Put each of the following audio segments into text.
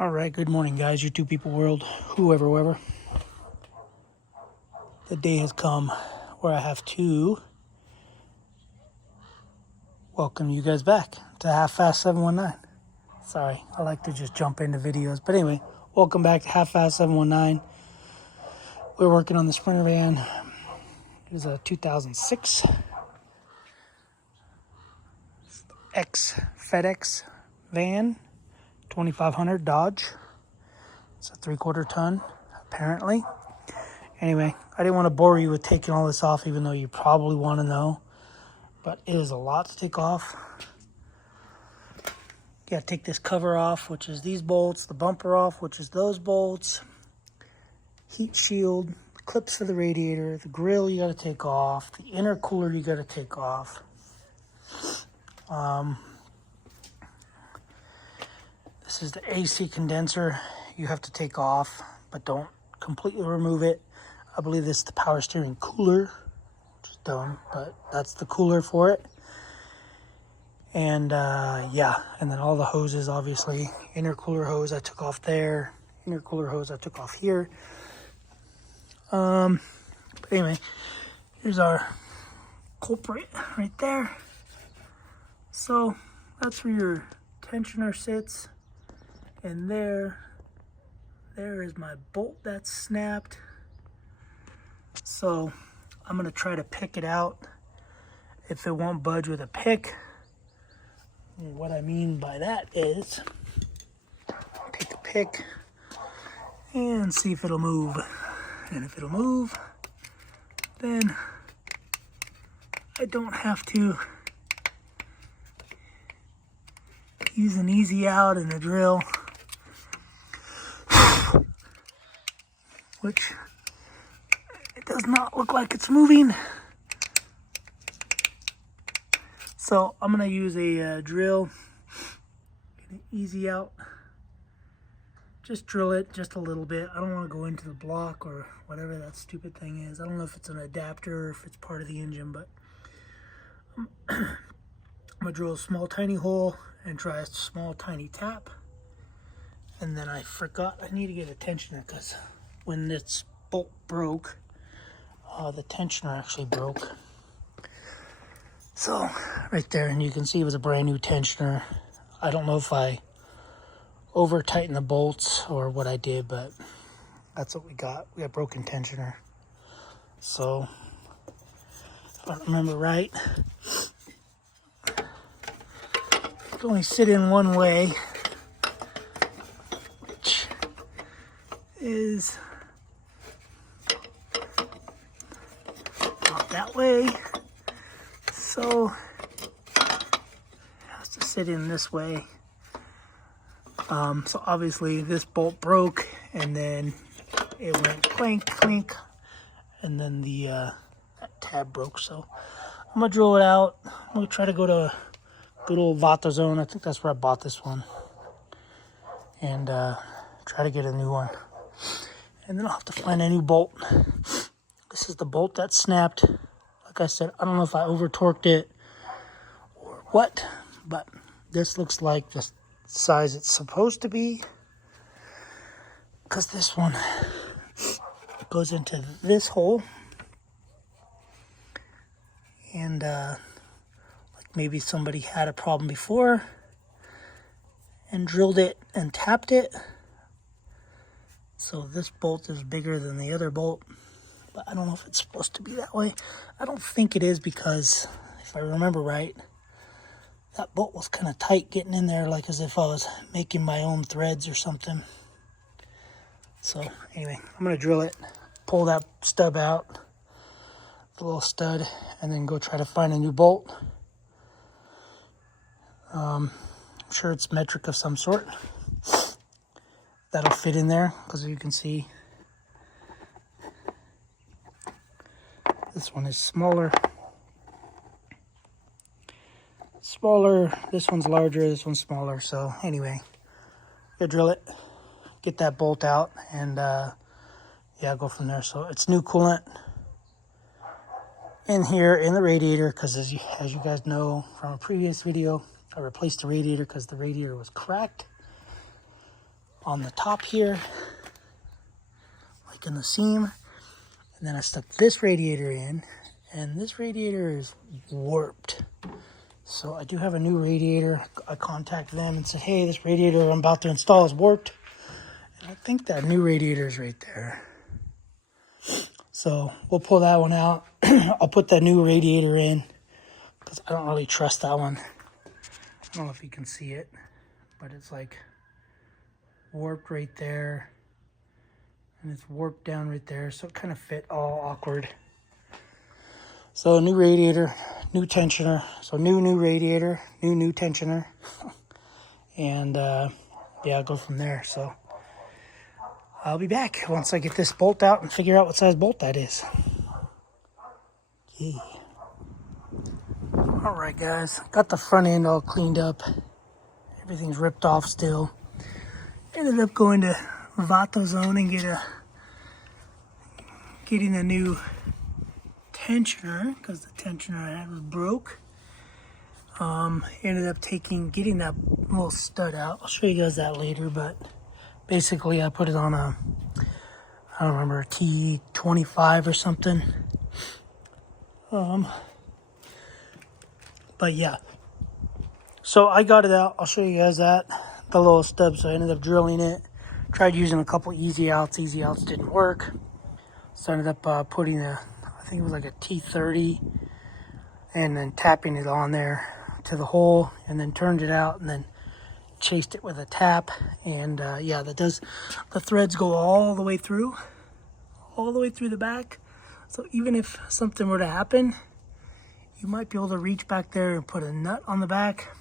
All right, good morning, guys. You two people world, whoever. The day has come where I have to welcome you guys back to Half Fast 719. Sorry, I like to just jump into videos. But anyway, welcome back to Half Fast 719. We're working on the Sprinter van. It is a 2006 X FedEx van, 2500 Dodge. It's a 3/4 ton, apparently. Anyway, I didn't want to bore you with taking all this off, even though you probably want to know. But it is a lot to take off. You got to take this cover off, which is these bolts, the bumper off, which is those bolts, heat shield, the clips for the radiator, the grill you got to take off, the intercooler you got to take off. This is the AC condenser you have to take off, but don't completely remove it. I believe this is the power steering cooler, which is dumb, but that's the cooler for it. And yeah, and then all the hoses, obviously. Intercooler hose I took off there. Intercooler hose I took off here. But anyway, here's our culprit right there. So that's where your tensioner sits. And there is my bolt that's snapped. So I'm gonna try to pick it out if it won't budge with a pick. And what I mean by that is take a pick and see if it'll move. And if it'll move, then I don't have to use an easy out and a drill, which it does not look like it's moving. So I'm gonna use a drill, an easy out. Just drill it just a little bit. I don't want to go into the block or whatever that stupid thing is. I don't know if it's an adapter or if it's part of the engine, but I'm gonna drill a small tiny hole and try a small tiny tap. And then I forgot I need to get a tensioner, because when this bolt broke, the tensioner actually broke. So right there, and you can see it was a brand new tensioner. I don't know if I over tightened the bolts or what I did, but that's what we got. We got broken tensioner. So if I remember right, it can only sit in one way, which is not that way. So it has to sit in this way. So obviously this bolt broke, and then it went clink, clink, and then the that tab broke. So I'm gonna drill it out. I'm gonna try to go to good old Vata Zone. I think that's where I bought this one, and try to get a new one. And then I'll have to find a new bolt. This is the bolt that snapped. Like I said, I don't know if I over torqued it or what, but this looks like the size it's supposed to be, because this one goes into this hole, and like maybe somebody had a problem before and drilled it and tapped it. So this bolt is bigger than the other bolt, but I don't know if it's supposed to be that way. I don't think it is, because if I remember right, that bolt was kind of tight getting in there, like as if I was making my own threads or something. So anyway, I'm going to drill it, pull that stub out, the little stud, and then go try to find a new bolt. I'm sure it's metric of some sort. That'll fit in there, because you can see this one is smaller. This one's larger, this one's smaller. So anyway, you drill it, get that bolt out, and yeah, go from there. So it's new coolant in here in the radiator, because as you guys know from a previous video, I replaced the radiator because the radiator was cracked. on the top here, like in the seam. And then I stuck this radiator in, and this radiator is warped. So I do have a new radiator. I contacted them and said, hey, this radiator I'm about to install is warped. And I think that new radiator is right there. So we'll pull that one out. I'll put that new radiator in because I don't really trust that one. I don't know if you can see it, but it's like warped right there. And it's warped down right there. So it kind of fit all awkward. So new radiator, new tensioner. So new radiator, new tensioner. And yeah, I'll go from there. So I'll be back once I get this bolt out and figure out what size bolt that is. Okay. Alright guys, got the front end all cleaned up. Everything's ripped off still. Ended up going to VatoZone and getting a new tensioner because the tensioner I had was broke. Ended up getting that little stud out. I'll show you guys that later, but basically I put it on I don't remember, a T25 or something. But yeah, so I got it out. I'll show you guys that, the little stub. So I ended up drilling it. Tried using a couple easy outs. Easy outs didn't work. So I ended up putting I think it was like a T30, and then tapping it on there to the hole, and then turned it out, and then chased it with a tap. And yeah, the threads go all the way through the back. So even if something were to happen, you might be able to reach back there and put a nut on the back.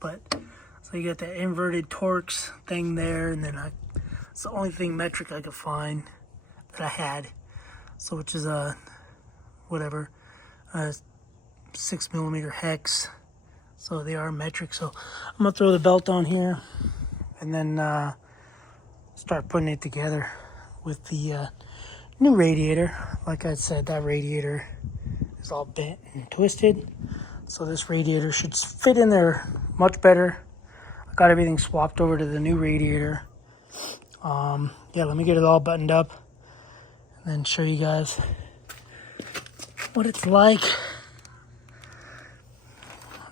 But so you got that inverted Torx thing there, and then it's the only thing metric I could find that I had. So which is a 6mm hex. So they are metric. So I'm gonna throw the belt on here and then start putting it together with the new radiator. Like I said, that radiator is all bent and twisted. So this radiator should fit in there much better. I got everything swapped over to the new radiator. Yeah, let me get it all buttoned up and then show you guys what it's like.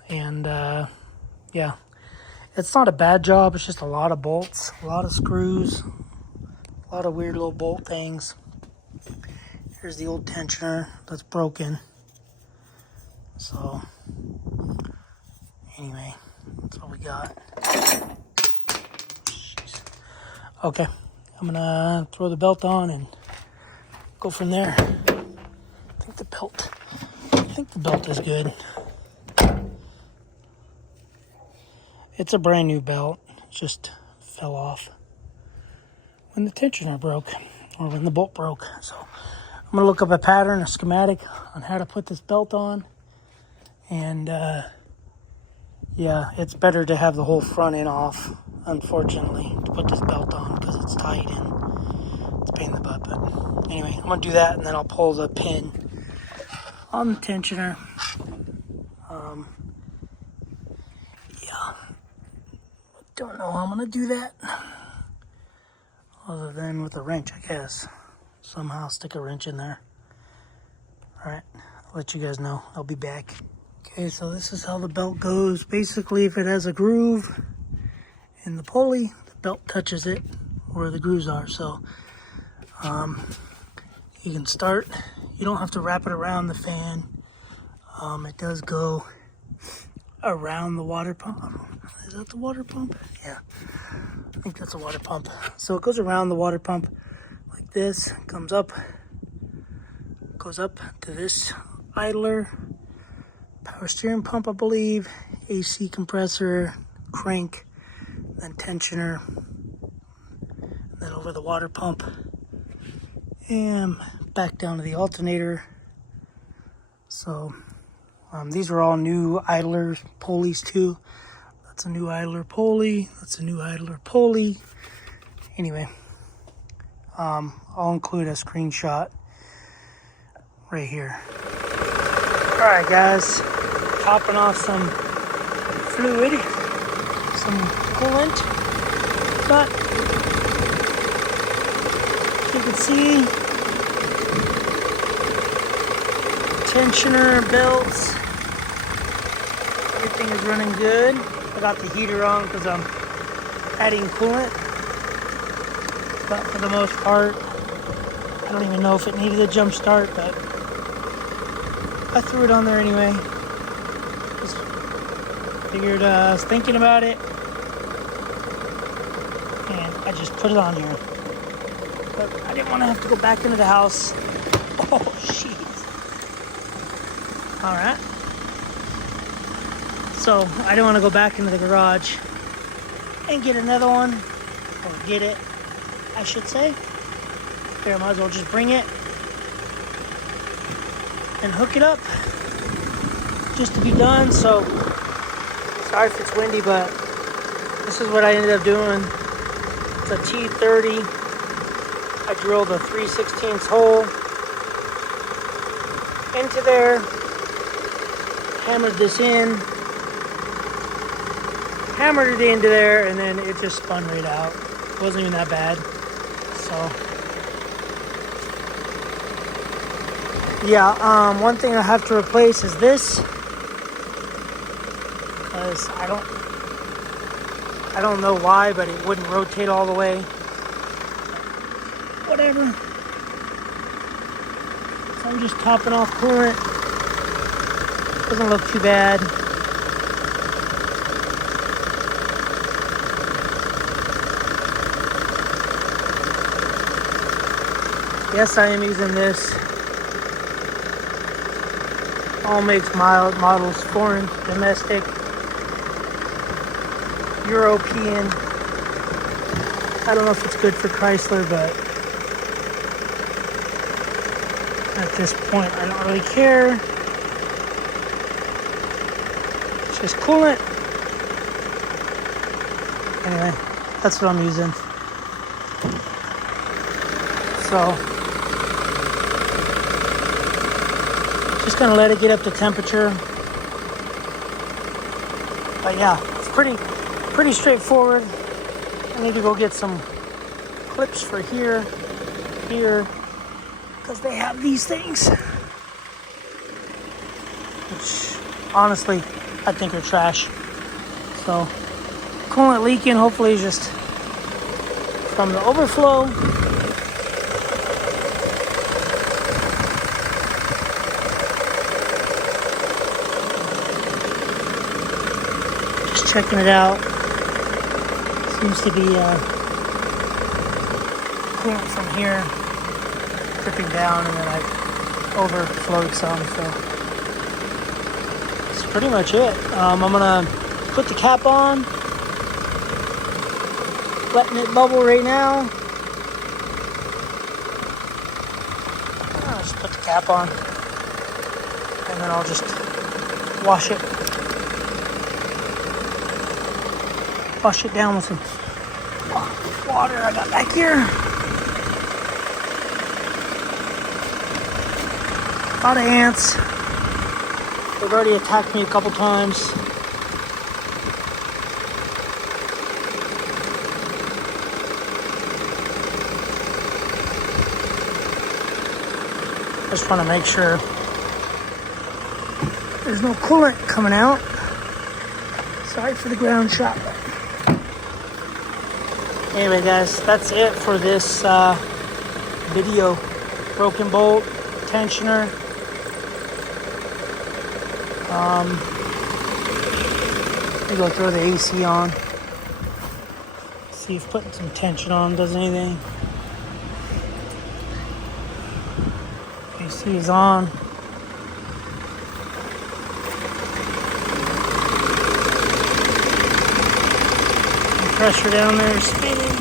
And yeah, it's not a bad job. It's just a lot of bolts, a lot of screws, a lot of weird little bolt things. Here's the old tensioner that's broken. So anyway, that's all we got. Jeez. Okay, I'm gonna throw the belt on and go from there. I think the belt is good. It's a brand new belt. It just fell off when the tensioner broke, or when the bolt broke. So I'm gonna look up a pattern, a schematic on how to put this belt on. And yeah, it's better to have the whole front end off, unfortunately, to put this belt on, because it's tight and it's a pain in the butt. But anyway, I'm gonna do that, and then I'll pull the pin on the tensioner. Yeah, don't know how I'm gonna do that, other than with a wrench, I guess. Somehow stick a wrench in there. All right, I'll let you guys know. I'll be back. Okay, so this is how the belt goes. Basically, if it has a groove in the pulley, the belt touches it where the grooves are. So you can start. You don't have to wrap it around the fan. It does go around the water pump. Is that the water pump? Yeah, I think that's a water pump. So it goes around the water pump like this, comes up, goes up to this idler, power steering pump, I believe, AC compressor, crank, then tensioner, then over the water pump, and back down to the alternator. So these are all new idler pulleys too. That's a new idler pulley. That's a new idler pulley. Anyway, I'll include a screenshot right here. All right, guys, topping off some fluid, some coolant, but you can see, tensioner, belts, everything is running good. I got the heater on because I'm adding coolant, but for the most part, I don't even know if it needed a jump start, but I threw it on there anyway. Just figured I was thinking about it, and I just put it on here. But I didn't want to have to go back into the house. Oh, shit. Alright. So, I didn't want to go back into the garage and get another one. Or get it, I should say. Here, I might as well just bring it and hook it up just to be done. So, sorry if it's windy, but this is what I ended up doing. It's a T30. I drilled a 3/16 hole into there, hammered this in, hammered it into there, and then it just spun right out. It wasn't even that bad. So, yeah, one thing I have to replace is this, because I don't know why, but it wouldn't rotate all the way. Whatever. So I'm just topping off coolant. Doesn't look too bad. Yes, I am using this. All makes, models, foreign, domestic, European. I don't know if it's good for Chrysler, but at this point, I don't really care. It's just coolant. Anyway, that's what I'm using. So, just gonna let it get up to temperature. But yeah, it's pretty straightforward. I need to go get some clips for here, because they have these things, which honestly I think are trash. So coolant leaking, hopefully just from the overflow. Just checking it out. Seems to be coolant from here dripping down, and then I overflowed some, so that's pretty much it. I'm gonna put the cap on, letting it bubble right now. I'll just put the cap on, and then I'll just wash it down with some water I got back here. A lot of ants. They've already attacked me a couple times. Just want to make sure there's no coolant coming out. Sorry for the ground shot. Anyway, guys, that's it for this video. Broken bolt, tensioner. Let me go throw the AC on. See if putting some tension on does anything. AC is on. Pressure down there is spinning.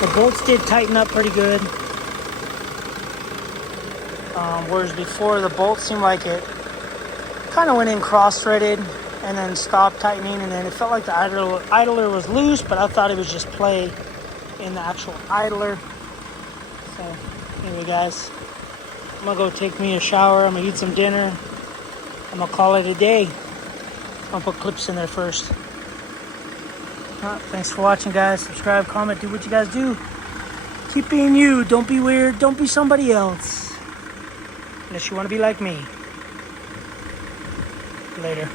The bolts did tighten up pretty good. Whereas before, the bolt seemed like it kind of went in cross-threaded and then stopped tightening, and then it felt like the idler was loose, but I thought it was just play in the actual idler. So anyway, guys, I'm gonna go take me a shower. I'm gonna eat some dinner. I'm gonna call it a day. I'm gonna put clips in there first. Thanks for watching, guys. Subscribe, comment, do what you guys do. Keep being you. Don't be weird. Don't be somebody else. Unless you want to be like me. Later.